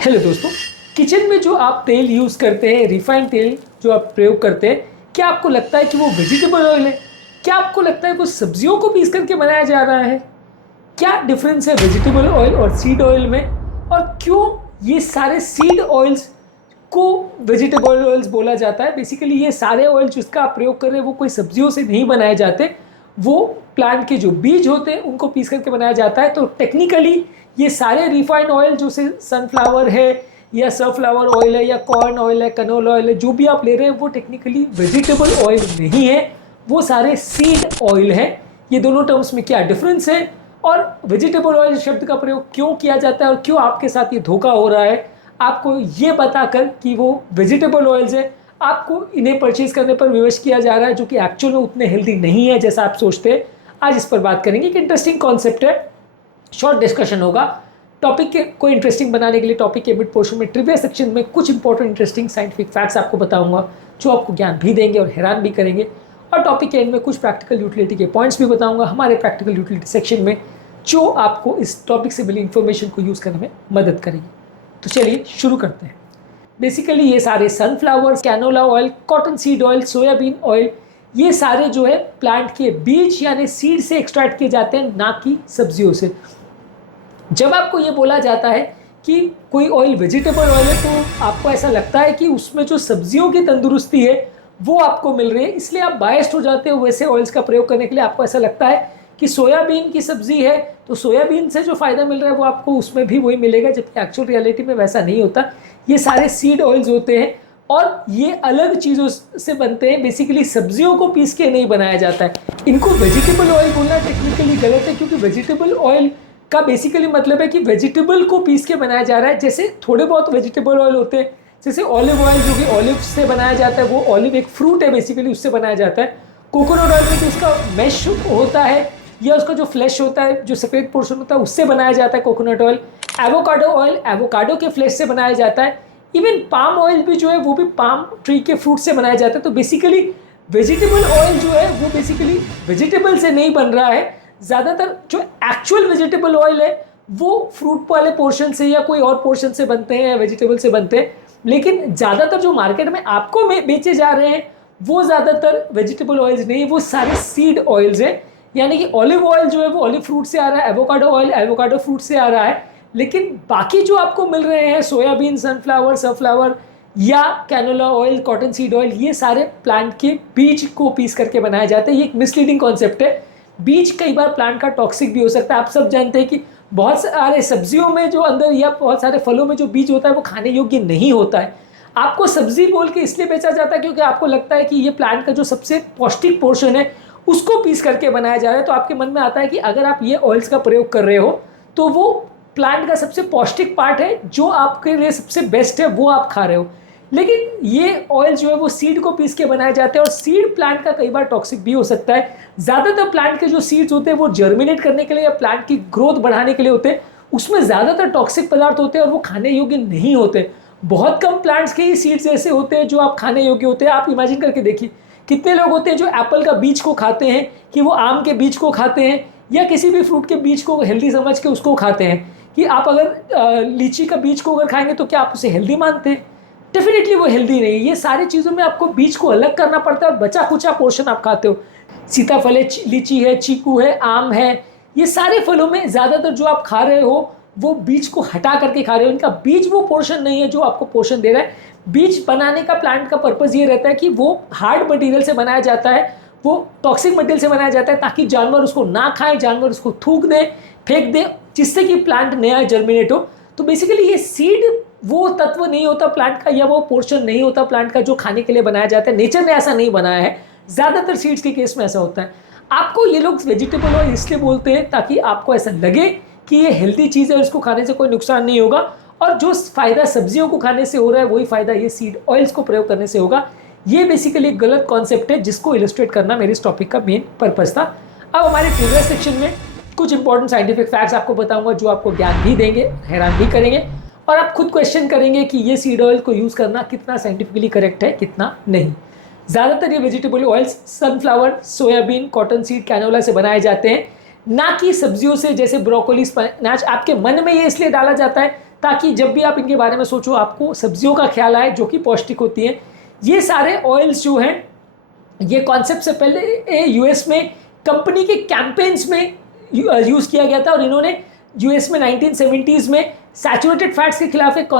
Hello दोस्तों, kitchen में जो आप तेल यूज़ करते हैं, रिफाइंड तेल जो आप प्रयोग करते हैं, क्या आपको लगता है कि वो वेजिटेबल ऑयल है? क्या आपको लगता है वो सब्जियों को पीस करके बनाया जा रहा है? क्या डिफरेंस है वेजिटेबल ऑयल और सीड ऑयल में? और क्यों ये सारे सीड ऑयल्स को वेजिटेबल ऑयल्स बोला जाता है? बेसिकली ये सारे ऑयल जिसका आप प्रयोग कर रहे हैं वो कोई सब्जियों से नहीं बनाए जाते, वो प्लांट के जो बीज होते हैं उनको पीस करके बनाया जाता है। तो टेक्निकली ये सारे रिफाइंड ऑयल जो से सनफ्लावर है या सनफ्लावर ऑयल है या कॉर्न ऑयल है, कनोला ऑयल है, जो भी आप ले रहे हैं वो टेक्निकली वेजिटेबल ऑयल नहीं है, वो सारे सीड ऑयल है। ये दोनों टर्म्स में क्या डिफरेंस है और वेजिटेबल ऑयल शब्द का प्रयोग क्यों किया जाता है और क्यों आपके साथ ये धोखा हो रहा है, आपको ये बताकर कि वो वेजिटेबल ऑयल्स है, आपको इन्हें परचेज करने पर विवश किया जा रहा है, जो कि एक्चुअल में उतने हेल्दी नहीं है जैसा आप सोचते हैं। आज इस पर बात करेंगे। एक इंटरेस्टिंग कॉन्सेप्ट है, शॉर्ट डिस्कशन होगा। टॉपिक के को इंटरेस्टिंग बनाने के लिए टॉपिक के मिड पोर्शन में ट्रिविया सेक्शन में कुछ इंपॉर्टेंट इंटरेस्टिंग साइंटिफिक फैक्ट्स आपको बताऊंगा, जो आपको ज्ञान भी देंगे और हैरान भी करेंगे। और टॉपिक के एंड में कुछ प्रैक्टिकल यूटिलिटी के पॉइंट्स भी बताऊंगा हमारे प्रैक्टिकल यूटिलिटी सेक्शन में, जो आपको इस टॉपिक से मिली इंफॉर्मेशन को यूज़ करने में मदद करेगी। तो चलिए शुरू करते हैं। बेसिकली ये सारे sunflower, canola oil, cotton seed oil, soybean oil, ये सारे जो है प्लांट के बीज यानी सीड से एक्सट्रैक्ट किए जाते हैं, ना कि सब्जियों से। जब आपको ये बोला जाता है कि कोई ऑयल वेजिटेबल ऑयल है, तो आपको ऐसा लगता है कि उसमें जो सब्जियों की तंदुरुस्ती है वो आपको मिल रही है, इसलिए आप बायस्ड हो जाते हो वैसे ऑयल्स का प्रयोग करने के लिए। आपको ऐसा लगता है कि सोयाबीन की सब्जी है तो सोयाबीन से जो फ़ायदा मिल रहा है वो आपको उसमें भी वही मिलेगा, जबकि एक्चुअल रियलिटी में वैसा नहीं होता। ये सारे सीड ऑयल्स होते हैं और ये अलग चीज़ों से बनते हैं। बेसिकली सब्जियों को पीस के नहीं बनाया जाता है। इनको वेजिटेबल ऑयल बोलना टेक्निकली गलत है, क्योंकि वेजिटेबल ऑयल का बेसिकली मतलब है कि वेजिटेबल को पीस के बनाया जा रहा है। जैसे थोड़े बहुत वेजिटेबल ऑयल होते हैं, जैसे ऑलिव ऑयल जो कि ऑलिव से बनाया जाता है, वो ऑलिव एक फ्रूट है बेसिकली, उससे बनाया जाता है। कोकोनट ऑयल में जो उसका मैश होता है या उसका जो फ्लैश होता है, जो सफ़ेद पोर्शन होता है, उससे बनाया जाता है coconut oil. Avocado oil avocado के फ्लैश से बनाया जाता है। इवन पाम ऑयल भी जो है वो भी पाम ट्री के फ्रूट से बनाया जाता है। तो बेसिकली वेजिटेबल ऑयल जो है वो बेसिकली वेजिटेबल से नहीं बन रहा है। ज़्यादातर जो एक्चुअल वेजिटेबल ऑयल है वो फ्रूट वाले पोर्शन से या कोई और पोर्शन से बनते हैं या वेजिटेबल से बनते हैं, लेकिन ज़्यादातर जो मार्केट में आपको बेचे जा रहे हैं वो ज़्यादातर वेजिटेबल ऑयल्स नहीं है, वो सारे सीड ऑयल्स हैं। यानी कि ऑलिव ऑयल जो है वो ऑलिव फ्रूट से आ रहा है, एवोकाडो ऑयल एवोकाडो फ्रूट से आ रहा है, लेकिन बाकी जो आपको मिल रहे हैं सोयाबीन, सनफ्लावर, सनफ्लावर या canola oil, cotton seed oil, ये सारे प्लांट के बीज को पीस करके बनाए जाते हैं। ये एक मिसलीडिंग कॉन्सेप्ट है। बीज कई बार प्लांट का टॉक्सिक भी हो सकता है। आप सब जानते हैं कि बहुत सारे सब्जियों में जो अंदर या बहुत सारे फलों में जो बीज होता है वो खाने योग्य नहीं होता है। आपको सब्जी बोल के इसलिए बेचा जाता है क्योंकि आपको लगता है कि ये प्लांट का जो सबसे पौष्टिक पोर्शन है उसको पीस करके बनाया जा रहा है। तो आपके मन में आता है कि अगर आप ये ऑयल्स का प्रयोग कर रहे हो तो वो प्लांट का सबसे पौष्टिक पार्ट है, जो आपके लिए सबसे बेस्ट है, वो आप खा रहे हो। लेकिन ये ऑयल जो है वो सीड को पीस के बनाए जाते हैं और सीड प्लांट का कई बार टॉक्सिक भी हो सकता है। ज़्यादातर प्लांट के जो सीड्स होते हैं वो जर्मिनेट करने के लिए या प्लांट की ग्रोथ बढ़ाने के लिए होते हैं, उसमें ज़्यादातर टॉक्सिक पदार्थ होते हैं और वो खाने योग्य नहीं होते। बहुत कम प्लांट्स के ही सीड्स ऐसे होते हैं जो आप खाने योग्य होते हैं। आप इमेजिन करके देखिए कितने लोग होते हैं जो एप्पल का बीज को खाते हैं, कि वो आम के बीज को खाते हैं या किसी भी फ्रूट के बीज को हेल्दी समझ के उसको खाते हैं। कि आप अगर लीची का बीज को अगर खाएंगे तो क्या आप उसे हेल्दी मानते हैं? डेफिनेटली वो हेल्दी नहीं है। ये सारी चीज़ों में आपको बीज को अलग करना पड़ता है, बचा कुचा पोर्शन आप खाते हो। सीताफल है, लीची है, चीकू है, आम है, ये सारे फलों में ज़्यादातर जो आप खा रहे हो वो बीज को हटा करके खा रहे हो। इनका बीज वो पोर्शन नहीं है जो आपको पोषण दे रहा है। बीज बनाने का प्लांट का पर्पज़ ये रहता है कि वो हार्ड मटेरियल से बनाया जाता है, वो टॉक्सिक मटेरियल से बनाया जाता है, ताकि जानवर उसको ना खाए, जानवर उसको थूक दे, फेंक दे, जिससे कि प्लांट नया जर्मिनेट हो। तो बेसिकली ये सीड वो तत्व नहीं होता प्लांट का, या वो पोर्शन नहीं होता प्लांट का जो खाने के लिए बनाया जाता है। नेचर ने ऐसा नहीं बनाया है। ज़्यादातर सीड्स के केस में ऐसा होता है। आपको ये लोग वेजिटेबल ऑयल इसलिए बोलते हैं ताकि आपको ऐसा लगे कि ये हेल्दी चीज़ है और इसको खाने से कोई नुकसान नहीं होगा, और जो फ़ायदा सब्जियों को खाने से हो रहा है वही फ़ायदा ये सीड ऑयल्स को प्रयोग करने से होगा। ये बेसिकली एक गलत कॉन्सेप्ट है जिसको इलस्ट्रेट करना मेरे इस टॉपिक का मेन पर्पज़ था। अब हमारे ट्रिविया सेक्शन में कुछ इंपॉर्टेंट साइंटिफिक फैक्ट्स आपको बताऊंगा, जो आपको ज्ञान भी देंगे, हैरान भी करेंगे, और आप खुद क्वेश्चन करेंगे कि ये सीड ऑयल को यूज़ करना कितना साइंटिफिकली करेक्ट है, कितना नहीं। ज़्यादातर ये vegetable oils sunflower, soybean, cotton seed, canola से बनाए जाते हैं, ना कि सब्जियों से, जैसे ब्रोकोली, स्पिनाच। आपके मन में ये इसलिए डाला जाता है ताकि जब भी आप इनके बारे में सोचो आपको सब्जियों का ख्याल आए जो कि पौष्टिक होती हैं। ये सारे ऑयल्स जो हैं, ये कॉन्सेप्ट से पहले यूएस में कंपनी के कैंपेन्स में यूज़ किया गया था, और इन्होंने यूएस में 1970s में सैचुरेटेड फैट्स के खिलाफ एक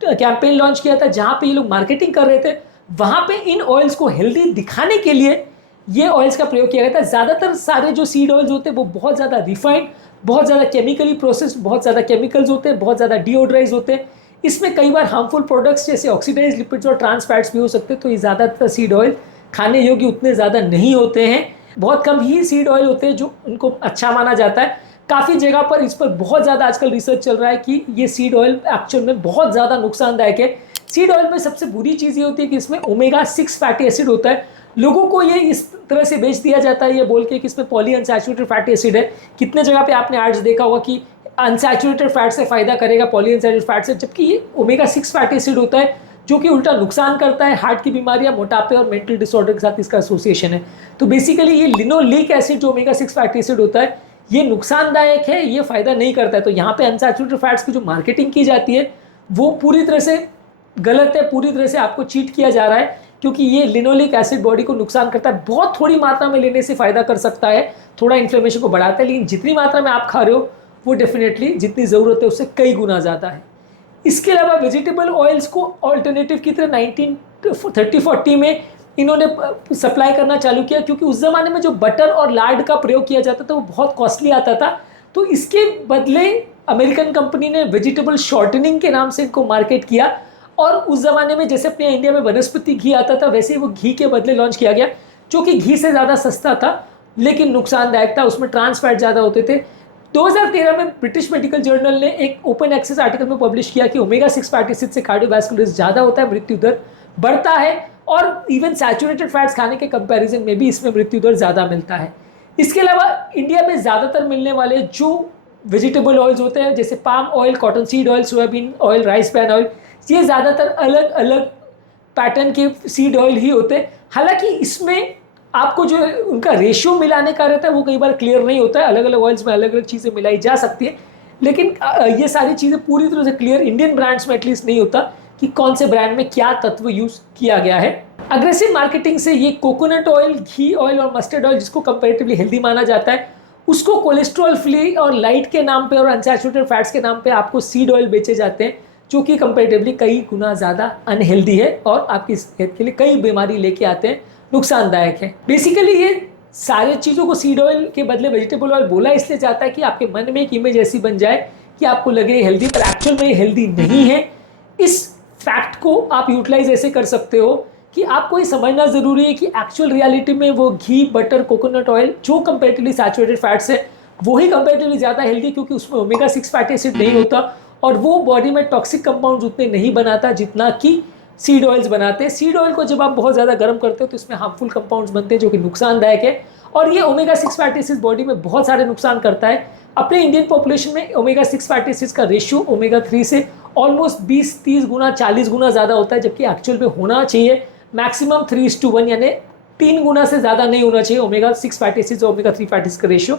कैंपेन लॉन्च किया था, जहाँ पे ये लोग मार्केटिंग कर रहे थे। वहाँ पे इन ऑयल्स को हेल्दी दिखाने के लिए ये ऑयल्स का प्रयोग किया गया था। ज़्यादातर सारे जो सीड ऑयल्स होते हैं वो बहुत ज़्यादा रिफाइंड, बहुत ज़्यादा केमिकली प्रोसेस्ड, बहुत ज़्यादा केमिकल्स होते हैं, बहुत ज़्यादा डिओड्राइज होते हैं। इसमें कई बार हार्मफुल प्रोडक्ट्स जैसे ऑक्सीडाइज लिपिड्स और ट्रांस फैट्स भी हो सकते हैं। तो ये ज़्यादातर सीड ऑयल खाने योग्य उतने ज़्यादा नहीं होते हैं। बहुत कम ही सीड ऑयल होते हैं जो उनको अच्छा माना जाता है। काफ़ी जगह पर इस पर बहुत ज़्यादा आजकल रिसर्च चल रहा है कि ये सीड ऑयल एक्चुअल में बहुत ज़्यादा नुकसानदायक है। सीड ऑयल में सबसे बुरी चीज़ ये होती है कि इसमें ओमेगा 6 फैटी एसिड होता है। लोगों को ये इस तरह से बेच दिया जाता है ये बोल के कि इसमें पॉली अनसैचुरेटेड फैटी एसिड है। कितने जगह पे आपने एड्स देखा होगा कि अनसैचुरेटेड फैट से फ़ायदा करेगा पॉली अनसैचुरेटेड फैट से, जबकि ये ओमेगा 6 फैटी एसिड होता है जो कि उल्टा नुकसान करता है। हार्ट की बीमारियां, मोटापे और मेंटल डिसऑर्डर के साथ इसका एसोसिएशन है। तो बेसिकली ये लिनोलिक एसिड जो ओमेगा 6 फैटी एसिड होता है ये नुकसानदायक है, ये फ़ायदा नहीं करता है। तो यहाँ पे अनसैचुरेटेड फैट्स की जो मार्केटिंग की जाती है वो पूरी तरह से गलत है, पूरी तरह से आपको चीट किया जा रहा है, क्योंकि ये लिनोलिक एसिड बॉडी को नुकसान करता है। बहुत थोड़ी मात्रा में लेने से फ़ायदा कर सकता है, थोड़ा इन्फ्लेमेशन को बढ़ाता है, लेकिन जितनी मात्रा में आप खा रहे हो वो डेफिनेटली जितनी ज़रूरत है उससे कई गुना ज़्यादा है। इसके अलावा वेजिटेबल ऑयल्स को ऑल्टरनेटिव की तरह 1930-40 में इन्होंने सप्लाई करना चालू किया, क्योंकि उस ज़माने में जो बटर और लार्ड का प्रयोग किया जाता था वो बहुत कॉस्टली आता था। तो इसके बदले अमेरिकन कंपनी ने वेजिटेबल शॉर्टनिंग के नाम से इनको मार्केट किया, और उस ज़माने में जैसे अपने इंडिया में वनस्पति घी आता था वैसे ही वो घी के बदले लॉन्च किया गया, जो कि घी से ज़्यादा सस्ता था लेकिन नुकसानदायक था। उसमें ट्रांस फैट ज़्यादा होते थे। 2013 में ब्रिटिश मेडिकल जर्नल ने एक ओपन एक्सेस आर्टिकल में पब्लिश किया कि ओमेगा 6 फैटी एसिड से कार्डियोवैस्कुलर रिस्क ज़्यादा होता है, मृत्यु दर बढ़ता है, और इवन सैचुरेटेड फैट्स खाने के कंपैरिजन में भी इसमें मृत्यु दर ज़्यादा मिलता है। इसके अलावा इंडिया में ज़्यादातर मिलने वाले जो वेजिटेबल ऑयल्स होते हैं जैसे palm oil, cotton seed oil, soybean oil, rice bran oil, ये ज़्यादातर अलग अलग पैटर्न के सीड ऑयल ही होते हैं। हालांकि इसमें आपको जो उनका रेशियो मिलाने का रहता है वो कई बार क्लियर नहीं होता है। अलग अलग ऑयल्स में अलग अलग चीज़ें मिलाई जा सकती है, लेकिन ये सारी चीज़ें पूरी तरह से क्लियर इंडियन ब्रांड्स में एटलीस्ट नहीं होता कि कौन से ब्रांड में क्या तत्व यूज़ किया गया है। अग्रेसिव मार्केटिंग से ये कोकोनट ऑयल, घी ऑयल और मस्टर्ड ऑयल, जिसको कंपैरेटिवली हेल्दी माना जाता है, उसको कोलेस्ट्रॉल फ्री और लाइट के नाम पे और अनसैचुरेटेड फैट्स के नाम पे आपको सीड ऑयल बेचे जाते हैं, जो कि कंपैरेटिवली कई गुना ज़्यादा अनहेल्दी है और आपकी सेहत के लिए कई बीमारी लेके आते हैं, नुकसानदायक है। बेसिकली ये सारे चीज़ों को सीड ऑयल के बदले वेजिटेबल ऑयल बोला इसलिए जाता है कि आपके मन में एक इमेज ऐसी बन जाए कि आपको लगे हेल्दी, पर एक्चुअल में हेल्दी नहीं है। इस फैक्ट को आप यूटिलाइज ऐसे कर सकते हो कि आपको ये समझना ज़रूरी है कि एक्चुअल रियलिटी में वो घी, बटर, कोकोनट ऑयल जो कंपैरेटिवली सैचुरेटेड फैट्स है वो ही कंपैरेटिवली ज़्यादा हेल्दी, क्योंकि उसमें ओमेगा 6 फैटी एसिड नहीं होता और वो बॉडी में टॉक्सिक कंपाउंड्स उतने नहीं बनाता जितना कि सीड ऑयल्स बनाते हैं। सीड ऑयल को जब आप बहुत ज़्यादा गर्म करते हो तो इसमें हार्मफुल कंपाउंड्स बनते हैं जो कि नुकसानदायक है, और ये ओमेगा 6 फैटी एसिड बॉडी में बहुत सारे नुकसान करता है। अपने इंडियन पॉपुलेशन में ओमेगा 6 फैटी एसिड्स का रेशियो ओमेगा 3 से ऑलमोस्ट 20-30 गुना, 40 गुना ज़्यादा होता है, जबकि एक्चुअल में होना चाहिए मैक्सिमम 3:1, यानी 3 गुना से ज़्यादा नहीं होना चाहिए ओमेगा 6 फैटी एसिड्स और ओमेगा 3 फैटी एसिड्स का रेशियो।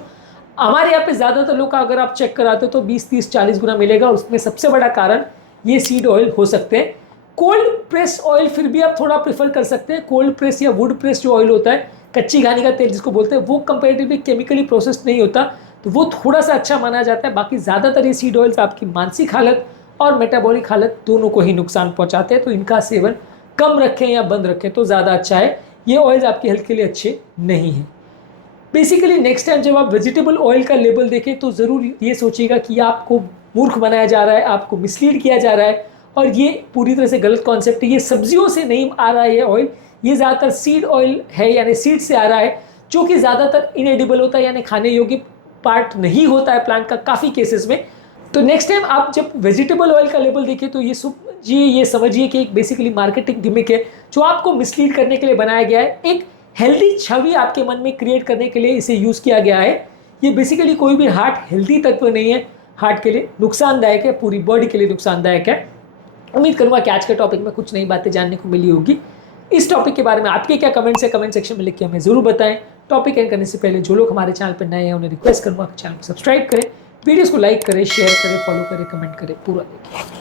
हमारे यहाँ पे ज़्यादातर लोग का अगर आप चेक कराते हो तो 20-30-40 गुना मिलेगा। उसमें सबसे बड़ा कारण ये सीड ऑयल हो सकते हैं। कोल्ड प्रेस ऑयल फिर भी आप थोड़ा प्रेफर कर सकते हैं। कोल्ड प्रेस या वुड प्रेस जो ऑयल होता है, कच्ची घानी का तेल जिसको बोलते हैं, वो कंपैरेटिवली केमिकली प्रोसेस्ड नहीं होता, तो वो थोड़ा सा अच्छा माना जाता है। बाकी ज़्यादातर ये सीड ऑयल्स आपकी मानसिक हालत और मेटाबॉलिक हालत दोनों को ही नुकसान पहुँचाते हैं, तो इनका सेवन कम रखें या बंद रखें तो ज़्यादा अच्छा है। ये ऑयल्स आपकी हेल्थ के लिए अच्छे नहीं हैं। बेसिकली नेक्स्ट टाइम जब आप वेजिटेबल ऑयल का लेबल देखें तो ज़रूर ये सोचिएगा कि आपको मूर्ख बनाया जा रहा है, आपको मिसलीड किया जा रहा है, और ये पूरी तरह से गलत कॉन्सेप्ट है। ये सब्जियों से नहीं आ रहा है ये ऑयल, ये ज़्यादातर सीड ऑयल है, यानी सीड से आ रहा है, जो कि ज़्यादातर इनएडिबल होता है, यानी खाने योग्य पार्ट नहीं होता है प्लांट का काफ़ी केसेस में। तो नेक्स्ट टाइम आप जब वेजिटेबल ऑयल का लेबल देखिए तो ये समझिए कि एक बेसिकली मार्केटिंग गिमिक है जो आपको मिसलीड करने के लिए बनाया गया है। एक हेल्दी छवि आपके मन में क्रिएट करने के लिए इसे यूज़ किया गया है। ये बेसिकली कोई भी हार्ट हेल्दी तत्व नहीं है, हार्ट के लिए नुकसानदायक है, पूरी बॉडी के लिए नुकसानदायक है। उम्मीद करूँगा कि आज के टॉपिक में कुछ नई बातें जानने को मिली होगी। इस टॉपिक के बारे में आपके क्या कमेंट्स है, कमेंट सेक्शन में लिख के हमें ज़रूर बताएं। टॉपिक एंड करने से पहले जो लोग हमारे चैनल पर नए हैं उन्हें रिक्वेस्ट करूँगा कि चैनल को सब्सक्राइब करें, वीडियोस को लाइक करें, शेयर करें, फॉलो करें, कमेंट करें, पूरा देखिए।